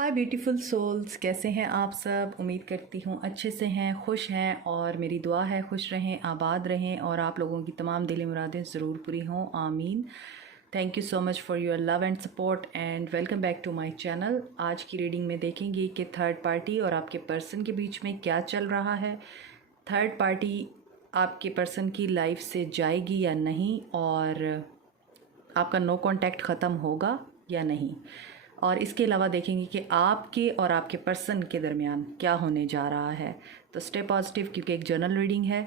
हाय beautiful souls, कैसे हैं आप सब। उम्मीद करती हूँ अच्छे से हैं, खुश हैं और मेरी दुआ है खुश रहें, आबाद रहें और आप लोगों की तमाम दिली मुरादें ज़रूर पूरी हों, आमीन। Thank you so much for your love and support and welcome back to my channel. आज की रीडिंग में देखेंगे कि थर्ड पार्टी और आपके पर्सन के बीच में क्या चल रहा है। थर्ड पार्टी आपके पर्सन की लाइफ से जाएगी या नहीं, और आपका नो कांटेक्ट ख़त्म होगा या नहीं। और इसके अलावा देखेंगे कि आपके और आपके पर्सन के दरमियान क्या होने जा रहा है। तो स्टे पॉजिटिव, क्योंकि एक जर्नल रीडिंग है।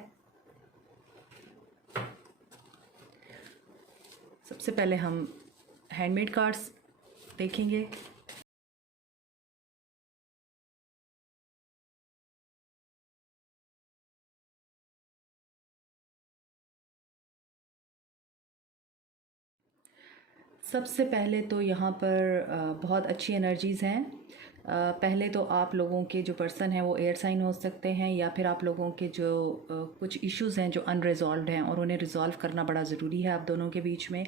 सबसे पहले हम हैंडमेड कार्ड्स देखेंगे। सबसे पहले तो यहाँ पर बहुत अच्छी एनर्जीज़ हैं। पहले तो आप लोगों के जो पर्सन हैं वो एयर साइन हो सकते हैं, या फिर आप लोगों के जो कुछ इश्यूज़ हैं जो अनरिजॉल्व्ड हैं और उन्हें रिजॉल्व करना बड़ा ज़रूरी है आप दोनों के बीच में।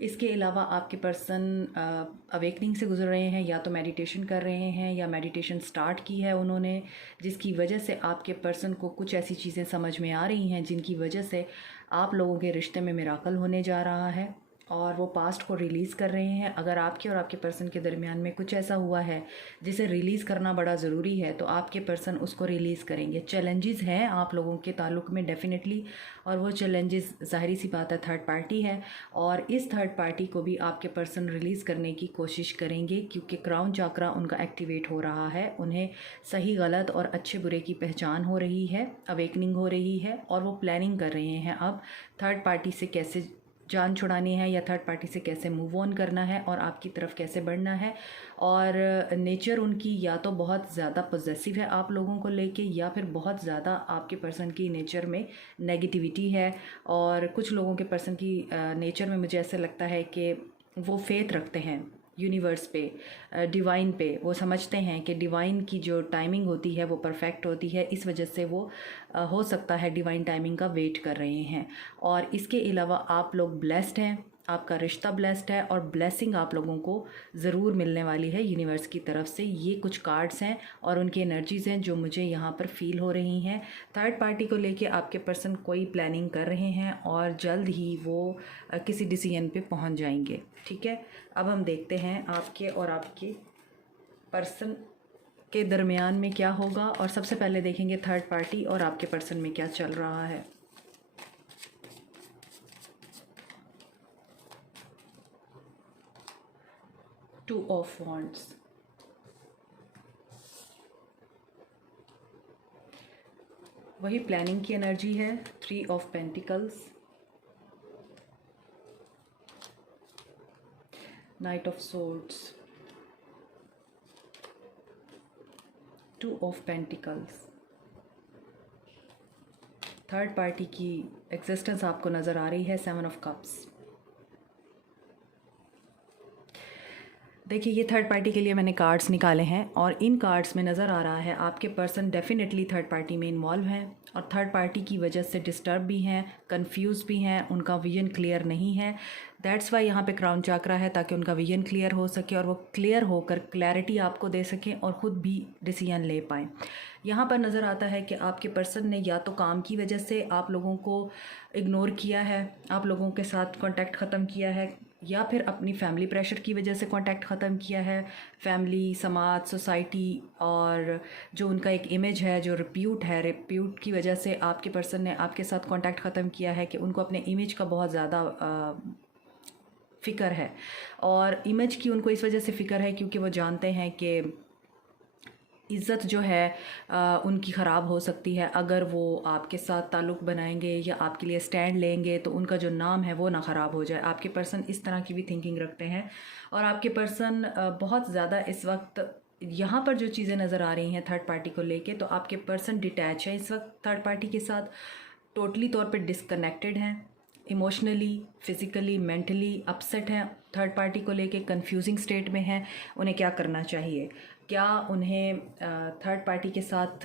इसके अलावा आपके पर्सन अवेकनिंग से गुजर रहे हैं, या तो मेडिटेशन कर रहे हैं या मेडिटेशन स्टार्ट की है उन्होंने, जिसकी वजह से आपके पर्सन को कुछ ऐसी चीज़ें समझ में आ रही हैं जिनकी वजह से आप लोगों के रिश्ते में मिराकल होने जा रहा है और वो पास्ट को रिलीज़ कर रहे हैं। अगर आपके और आपके पर्सन के दरमियान में कुछ ऐसा हुआ है जिसे रिलीज़ करना बड़ा ज़रूरी है, तो आपके पर्सन उसको रिलीज़ करेंगे। चैलेंजेस हैं आप लोगों के ताल्लुक़ में डेफ़िनेटली, और वो चैलेंजेस ज़ाहिर सी बात है थर्ड पार्टी है, और इस थर्ड पार्टी को भी आपके पर्सन रिलीज़ करने की कोशिश करेंगे, क्योंकि क्राउन चाकरा उनका एक्टिवेट हो रहा है। उन्हें सही गलत और अच्छे बुरे की पहचान हो रही है, अवेकनिंग हो रही है, और वो प्लानिंग कर रहे हैं अब थर्ड पार्टी से कैसे जान छुड़ानी है, या थर्ड पार्टी से कैसे मूव ऑन करना है और आपकी तरफ कैसे बढ़ना है। और नेचर उनकी या तो बहुत ज़्यादा पॉजेसिव है आप लोगों को लेके, या फिर बहुत ज़्यादा आपके पर्सन की नेचर में नेगेटिविटी है। और कुछ लोगों के पर्सन की नेचर में मुझे ऐसा लगता है कि वो फेथ रखते हैं यूनिवर्स पे, डिवाइन पे। वो समझते हैं कि डिवाइन की जो टाइमिंग होती है वो परफेक्ट होती है, इस वजह से वो हो सकता है डिवाइन टाइमिंग का वेट कर रहे हैं। और इसके अलावा आप लोग ब्लेस्ड हैं, आपका रिश्ता ब्लेस्ड है, और ब्लेसिंग आप लोगों को ज़रूर मिलने वाली है यूनिवर्स की तरफ से। ये कुछ कार्ड्स हैं और उनकी एनर्जीज़ हैं जो मुझे यहाँ पर फील हो रही हैं। थर्ड पार्टी को लेके आपके पर्सन कोई प्लानिंग कर रहे हैं और जल्द ही वो किसी डिसीजन पे पहुँच जाएंगे। ठीक है, अब हम देखते हैं आपके और आपके पर्सन के दरमियान में क्या होगा। और सबसे पहले देखेंगे थर्ड पार्टी और आपके पर्सन में क्या चल रहा है। टू ऑफ वॉन्ड्स, वही प्लानिंग की एनर्जी है। Three of pentacles, night of swords, two of pentacles. Third party की एग्जिस्टेंस आपको नज़र आ रही है। Seven of cups. देखिए, ये थर्ड पार्टी के लिए मैंने कार्ड्स निकाले हैं और इन कार्ड्स में नज़र आ रहा है आपके पर्सन डेफिनेटली थर्ड पार्टी में इन्वॉल्व हैं और थर्ड पार्टी की वजह से डिस्टर्ब भी हैं, कंफ्यूज भी हैं, उनका विजन क्लियर नहीं है। दैट्स वाई यहाँ पे क्राउन चाकरा है, ताकि उनका विजन क्लियर हो सके और वो क्लियर होकर क्लैरिटी आपको दे सकें और ख़ुद भी डिसीजन ले पाएँ। यहाँ पर नज़र आता है कि आपके पर्सन ने या तो काम की वजह से आप लोगों को इग्नोर किया है, आप लोगों के साथ कांटेक्ट ख़त्म किया है, या फिर अपनी फैमिली प्रेशर की वजह से कांटेक्ट ख़त्म किया है। फैमिली, समाज, सोसाइटी और जो उनका एक इमेज है, जो रिप्यूट है, रिप्यूट की वजह से आपके पर्सन ने आपके साथ कांटेक्ट ख़त्म किया है कि उनको अपने इमेज का बहुत ज़्यादा फ़िक्र है। और इमेज की उनको इस वजह से फ़िक्र है क्योंकि वो जानते हैं कि इज़्ज़त जो है उनकी ख़राब हो सकती है अगर वो आपके साथ ताल्लुक़ बनाएंगे या आपके लिए स्टैंड लेंगे, तो उनका जो नाम है वो ना ख़राब हो जाए। आपके पर्सन इस तरह की भी थिंकिंग रखते हैं। और आपके पर्सन बहुत ज़्यादा इस वक्त यहाँ पर जो चीज़ें नज़र आ रही हैं थर्ड पार्टी को लेके, तो आपके पर्सन डिटैच है इस वक्त थर्ड पार्टी के साथ, टोटली तौर पे डिस्कनेक्टेड हैं, इमोशनली, फिज़िकली, मेंटली अपसेट हैं। थर्ड पार्टी को लेके कंफ्यूजिंग स्टेट में हैं, उन्हें क्या करना चाहिए? क्या उन्हें थर्ड पार्टी के साथ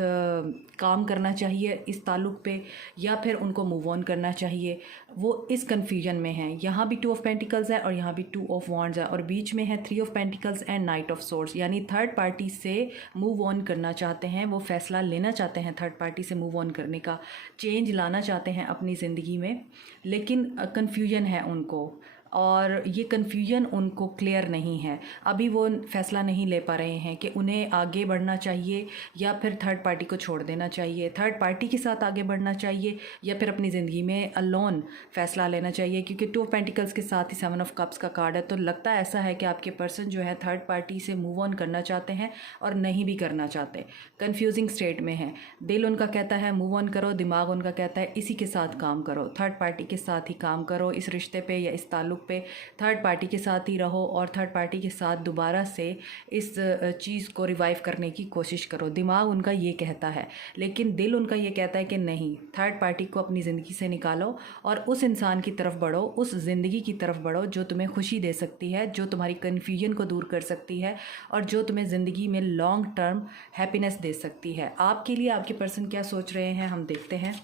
काम करना चाहिए इस ताल्लुक़ पे, या फिर उनको मूव ऑन करना चाहिए? वो इस कन्फ्यूजन में हैं। यहाँ भी 2 ऑफ पेंटिकल्स है और यहाँ भी 2 ऑफ वॉन्ड्स है, और बीच में है 3 of pentacles and night of swords. यानी थर्ड पार्टी से मूव ऑन करना चाहते हैं, वो फ़ैसला लेना चाहते हैं थर्ड पार्टी से मूव ऑन करने का, चेंज लाना चाहते हैं अपनी ज़िंदगी में, लेकिन कन्फ्यूजन है उनको, और ये कन्फ्यूजन उनको क्लियर नहीं है। अभी वो फ़ैसला नहीं ले पा रहे हैं कि उन्हें आगे बढ़ना चाहिए या फिर थर्ड पार्टी को छोड़ देना चाहिए, थर्ड पार्टी के साथ आगे बढ़ना चाहिए या फिर अपनी ज़िंदगी में अलोन फ़ैसला लेना चाहिए। क्योंकि 2 ऑफ पेंटिकल्स के साथ ही 7 ऑफ कप्स का कार्ड है, तो लगता है ऐसा है कि आपके पर्सन जो है थर्ड पार्टी से मूव ऑन करना चाहते हैं और नहीं भी करना चाहते, कन्फ्यूजिंग स्टेट में है। दिल उनका कहता है मूव ऑन करो, दिमाग उनका कहता है इसी के साथ काम करो, थर्ड पार्टी के साथ ही काम करो, इस रिश्ते पे या इस ताल्लुक़ पे थर्ड पार्टी के साथ ही रहो और थर्ड पार्टी के साथ दोबारा से इस चीज़ को रिवाइव करने की कोशिश करो। दिमाग उनका ये कहता है, लेकिन दिल उनका ये कहता है कि नहीं, थर्ड पार्टी को अपनी ज़िंदगी से निकालो और उस इंसान की तरफ बढ़ो, उस ज़िंदगी की तरफ बढ़ो जो तुम्हें खुशी दे सकती है, जो तुम्हारी कन्फ्यूजन को दूर कर सकती है और जो तुम्हें ज़िंदगी में लॉन्ग टर्म हैप्पीनेस दे सकती है। आपके लिए आपके पर्सन क्या सोच रहे हैं, हम देखते हैं।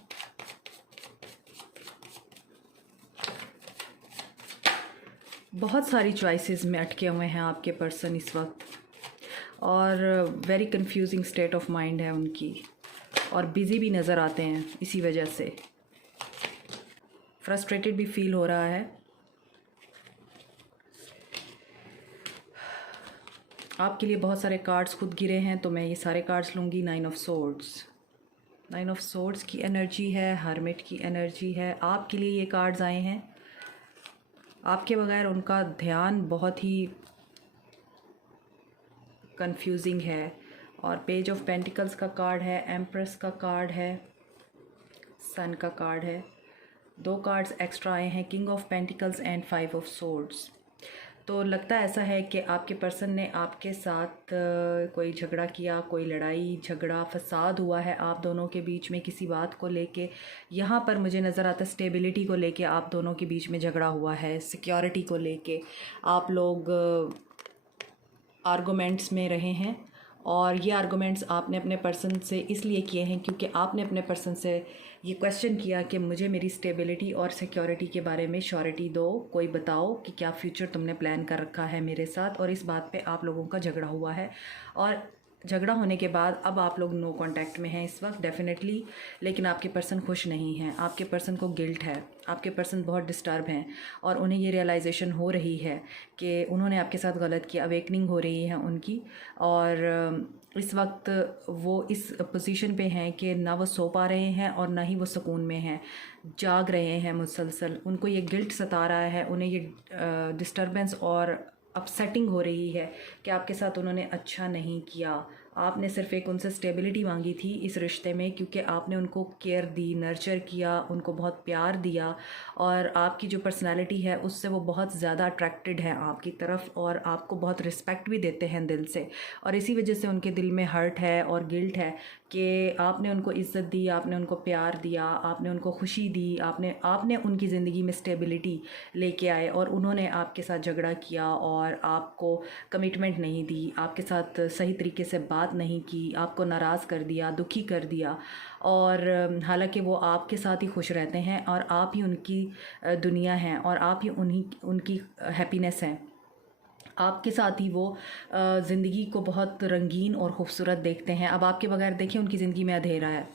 बहुत सारी चॉइसेस में अटके हुए हैं आपके पर्सन इस वक्त, और very confusing state of mind है उनकी, और बिज़ी भी नज़र आते हैं, इसी वजह से फ्रस्ट्रेटेड भी फील हो रहा है। आपके लिए बहुत सारे कार्ड्स खुद गिरे हैं, तो मैं ये सारे कार्ड्स लूँगी। 9 ऑफ सोर्ड्स, 9 ऑफ सोर्ड्स की एनर्जी है, हर्मिट की एनर्जी है। आपके लिए ये कार्ड्स आए हैं, आपके बगैर उनका ध्यान बहुत ही कंफ्यूजिंग है। और पेज ऑफ पेंटिकल्स का कार्ड है, एम्प्रेस का कार्ड है, सन का कार्ड है। 2 कार्ड्स एक्स्ट्रा आए हैं, king of pentacles and 5 of swords. तो लगता ऐसा है कि आपके पर्सन ने आपके साथ कोई झगड़ा किया, कोई लड़ाई झगड़ा फसाद हुआ है आप दोनों के बीच में किसी बात को लेके। यहाँ पर मुझे नज़र आता है स्टेबिलिटी को लेके आप दोनों के बीच में झगड़ा हुआ है, सिक्योरिटी को लेके आप लोग आर्गुमेंट्स में रहे हैं, और ये आर्गुमेंट्स आपने अपने पर्सन से इसलिए किए हैं क्योंकि आपने अपने पर्सन से ये क्वेश्चन किया कि मुझे मेरी स्टेबिलिटी और सिक्योरिटी के बारे में श्योरिटी दो, कोई बताओ कि क्या फ्यूचर तुमने प्लान कर रखा है मेरे साथ। और इस बात पे आप लोगों का झगड़ा हुआ है, और झगड़ा होने के बाद अब आप लोग नो कांटेक्ट में हैं इस वक्त डेफिनेटली। लेकिन आपके पर्सन खुश नहीं हैं, आपके पर्सन को गिल्ट है, आपके पर्सन बहुत डिस्टर्ब हैं और उन्हें ये रियलाइजेशन हो रही है कि उन्होंने आपके साथ गलत किया, अवेकनिंग हो रही है उनकी। और इस वक्त वो इस पोजीशन पे हैं कि ना वो सो पा रहे हैं और ना ही वो सुकून में हैं, जाग रहे हैं मुसलसल। उनको ये गिल्ट सता रहा है, उन्हें ये डिस्टर्बेंस और अपसेटिंग हो रही है कि आपके साथ उन्होंने अच्छा नहीं किया। आपने सिर्फ एक उनसे स्टेबिलिटी मांगी थी इस रिश्ते में, क्योंकि आपने उनको केयर दी, नर्चर किया, उनको बहुत प्यार दिया, और आपकी जो पर्सनालिटी है उससे वो बहुत ज़्यादा अट्रैक्टेड है आपकी तरफ और आपको बहुत रिस्पेक्ट भी देते हैं दिल से। और इसी वजह से उनके दिल में हर्ट है और गिल्ट है कि आपने उनको इज़्ज़त दी, आपने उनको प्यार दिया, आपने उनको खुशी दी, आपने उनकी ज़िंदगी में स्टेबिलिटी लेके आए, और उन्होंने आपके साथ झगड़ा किया और आपको कमिटमेंट नहीं दी, आपके साथ सही तरीके से बात नहीं की, आपको नाराज़ कर दिया, दुखी कर दिया। और हालांकि वो आपके साथ ही खुश रहते हैं और आप ही उनकी दुनिया हैं और आप ही उनकी हैप्पीनेस हैं। आपके साथ ही वो ज़िंदगी को बहुत रंगीन और ख़ूबसूरत देखते हैं। अब आपके बगैर देखिए उनकी ज़िंदगी में अंधेरा है।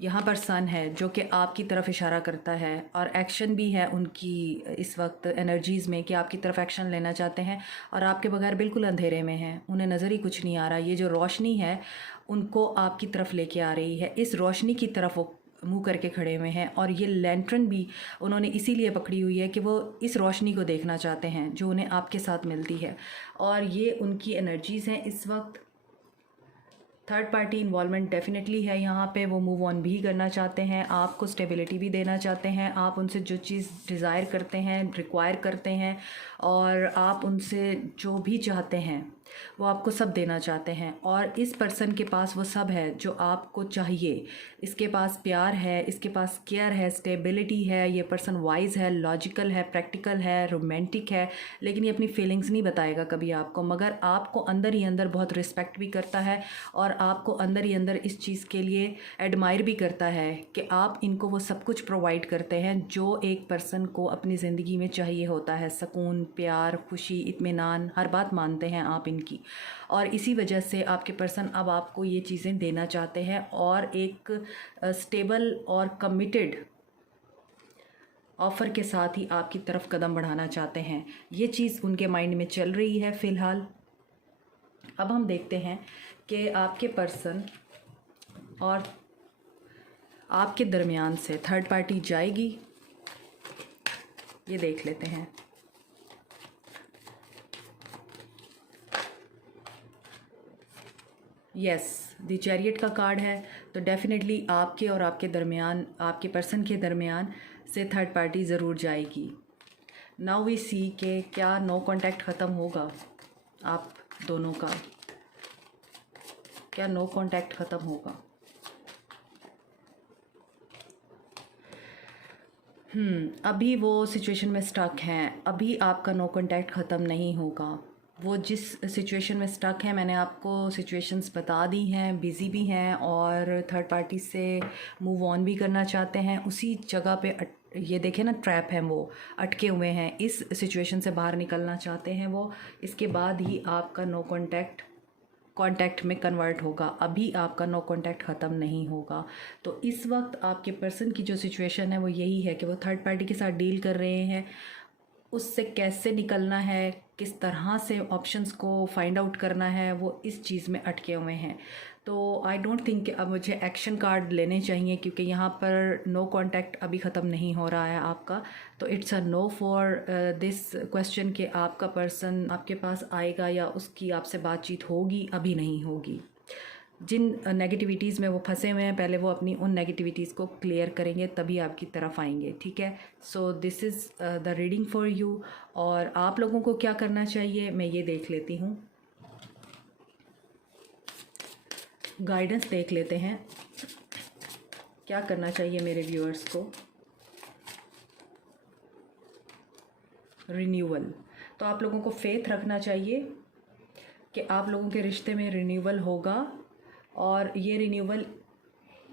यहाँ पर सन है जो कि आपकी तरफ इशारा करता है, और एक्शन भी है उनकी इस वक्त एनर्जीज़ में कि आपकी तरफ एक्शन लेना चाहते हैं, और आपके बगैर बिल्कुल अंधेरे में हैं, उन्हें नज़र ही कुछ नहीं आ रहा। ये जो रोशनी है उनको आपकी तरफ लेके आ रही है, इस रोशनी की तरफ वो मुँह करके खड़े हुए हैं। और ये लैंटर्न भी उन्होंने इसीलिए पकड़ी हुई है कि वो इस रोशनी को देखना चाहते हैं जो उन्हें आपके साथ मिलती है। और ये उनकी एनर्जीज़ हैं इस वक्त। थर्ड पार्टी इन्वॉल्वमेंट डेफिनेटली है यहाँ पे, वो मूव ऑन भी करना चाहते हैं, आपको स्टेबिलिटी भी देना चाहते हैं, आप उनसे जो चीज़ डिज़ायर करते हैं, रिक्वायर करते हैं, और आप उनसे जो भी चाहते हैं वो आपको सब देना चाहते हैं और इस पर्सन के पास वो सब है जो आपको चाहिए। इसके पास प्यार है, इसके पास केयर है, स्टेबिलिटी है, ये पर्सन वाइज है, लॉजिकल है, प्रैक्टिकल है, रोमांटिक है, लेकिन ये अपनी फीलिंग्स नहीं बताएगा कभी आपको, मगर आपको अंदर ही अंदर बहुत रिस्पेक्ट भी करता है और आपको अंदर ही अंदर इस चीज़ के लिए एडमायर भी करता है कि आप इनको वो सब कुछ प्रोवाइड करते हैं जो एक पर्सन को अपनी ज़िंदगी में चाहिए होता है। सुकून, प्यार, खुशी, इत्मीनान, हर बात मानते हैं आप इनकी, और इसी वजह से आपके पर्सन अब आपको ये चीज़ें देना चाहते हैं और एक स्टेबल और कमिटेड ऑफ़र के साथ ही आपकी तरफ कदम बढ़ाना चाहते हैं। ये चीज़ उनके माइंड में चल रही है फ़िलहाल। अब हम देखते हैं कि आपके पर्सन और आपके दरमियान से थर्ड पार्टी जाएगी, ये देख लेते हैं। यस, द चैरियट का कार्ड है, तो डेफिनेटली आपके और आपके दरमियान, आपके पर्सन के दरमियान से थर्ड पार्टी ज़रूर जाएगी। नाउ वी सी के क्या नो कांटेक्ट ख़त्म होगा आप दोनों का, क्या नो कांटेक्ट ख़त्म होगा। अभी वो सिचुएशन में स्टक हैं, अभी आपका नो कांटेक्ट ख़त्म नहीं होगा। वो जिस सिचुएशन में स्टक है, मैंने आपको सिचुएशंस बता दी हैं, बिज़ी भी हैं और थर्ड पार्टी से मूव ऑन भी करना चाहते हैं। उसी जगह पे ये देखें ना, ट्रैप हैं, वो अटके हुए हैं, इस सिचुएशन से बाहर निकलना चाहते हैं वो। इसके बाद ही आपका नो कांटेक्ट में कन्वर्ट होगा, अभी आपका नो कांटेक्ट ख़त्म नहीं होगा। तो इस वक्त आपके पर्सन की जो सिचुएशन है वो यही है कि वो थर्ड पार्टी के साथ डील कर रहे हैं, उससे कैसे निकलना है, किस तरह से ऑप्शंस को फाइंड आउट करना है, वो इस चीज़ में अटके हुए हैं। तो आई डोंट थिंक कि अब मुझे एक्शन कार्ड लेने चाहिए, क्योंकि यहाँ पर नो कांटेक्ट अभी ख़त्म नहीं हो रहा है आपका। तो it's a no for this question कि आपका पर्सन आपके पास आएगा या उसकी आपसे बातचीत होगी, अभी नहीं होगी। जिन नेगेटिविटीज़ में वो फंसे हुए हैं, पहले वो अपनी उन नेगेटिविटीज़ को क्लियर करेंगे, तभी आपकी तरफ आएंगे, ठीक है। So this is the reading for you. और आप लोगों को क्या करना चाहिए मैं ये देख लेती हूँ, गाइडेंस देख लेते हैं क्या करना चाहिए मेरे व्यूअर्स को। रिन्यूअल, तो आप लोगों को फेथ रखना चाहिए कि आप लोगों के रिश्ते में रिन्यूअल होगा, और ये रिन्यूअल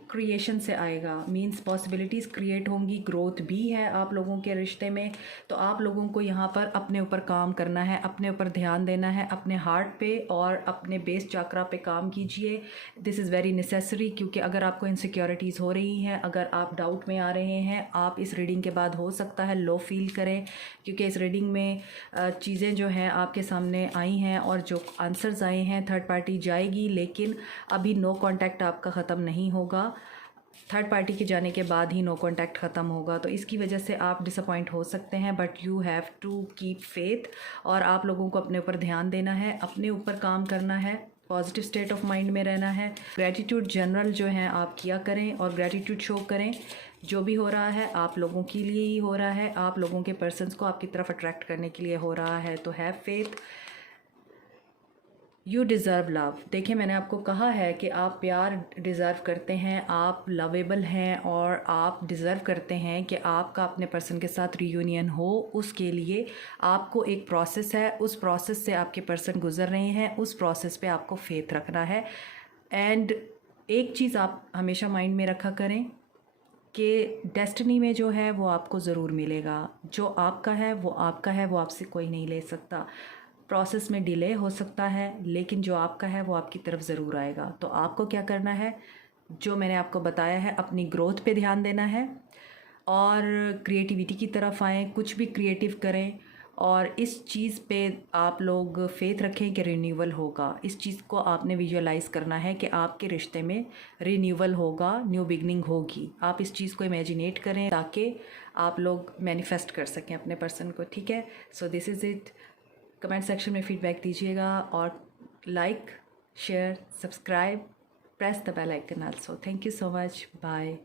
क्रिएशन से आएगा, मींस पॉसिबिलिटीज़ क्रिएट होंगी, ग्रोथ भी है आप लोगों के रिश्ते में। तो आप लोगों को यहाँ पर अपने ऊपर काम करना है, अपने ऊपर ध्यान देना है, अपने हार्ट पे और अपने बेस चाकरा पे काम कीजिए। दिस इज़ वेरी नेसेसरी, क्योंकि अगर आपको इनसिक्योरिटीज़ हो रही हैं, अगर आप डाउट में आ रहे हैं, आप इस रीडिंग के बाद हो सकता है लो फील करें, क्योंकि इस रीडिंग में चीज़ें जो हैं आपके सामने आई हैं और जो आंसर्स आए हैं, थर्ड पार्टी जाएगी, लेकिन अभी नो कांटेक्ट आपका ख़त्म नहीं होगा। थर्ड पार्टी के जाने के बाद ही नो कांटेक्ट ख़त्म होगा। तो इसकी वजह से आप डिसअपॉइंट हो सकते हैं, but you have to keep faith, और आप लोगों को अपने ऊपर ध्यान देना है, अपने ऊपर काम करना है, पॉजिटिव स्टेट ऑफ माइंड में रहना है। ग्रैटिट्यूड जनरल जो है आप किया करें और ग्रैटिट्यूड शो करें। जो भी हो रहा है आप लोगों के लिए ही हो रहा है, आप लोगों के पर्सन्स को आपकी तरफ अट्रैक्ट करने के लिए हो रहा है। तो have faith, you deserve love. देखिए, मैंने आपको कहा है कि आप प्यार डिज़र्व करते हैं, आप लवेबल हैं और आप डिज़र्व करते हैं कि आपका अपने पर्सन के साथ रीयूनियन हो। उसके लिए आपको एक प्रोसेस है, उस प्रोसेस से आपके पर्सन गुज़र रहे हैं, उस प्रोसेस पे आपको फेथ रखना है। एंड एक चीज़ आप हमेशा माइंड में रखा करें कि डेस्टिनी में जो है वो आपको ज़रूर मिलेगा। जो आपका है वो आपका है, वो आपसे कोई नहीं ले सकता। प्रोसेस में डिले हो सकता है, लेकिन जो आपका है वो आपकी तरफ ज़रूर आएगा। तो आपको क्या करना है, जो मैंने आपको बताया है, अपनी ग्रोथ पे ध्यान देना है और क्रिएटिविटी की तरफ आएँ, कुछ भी क्रिएटिव करें, और इस चीज़ पे आप लोग फेथ रखें कि रिन्यूअल होगा। इस चीज़ को आपने विजुअलाइज़ करना है कि आपके रिश्ते में रिन्यूअल होगा, न्यू बिगनिंग होगी। आप इस चीज़ को इमेजिनेट करें ताकि आप लोग मैनिफेस्ट कर सकें अपने पर्सन को, ठीक है। So this is it. Comment section में फीडबैक दीजिएगा और like, share, subscribe, press the bell icon also. Thank you so much, bye.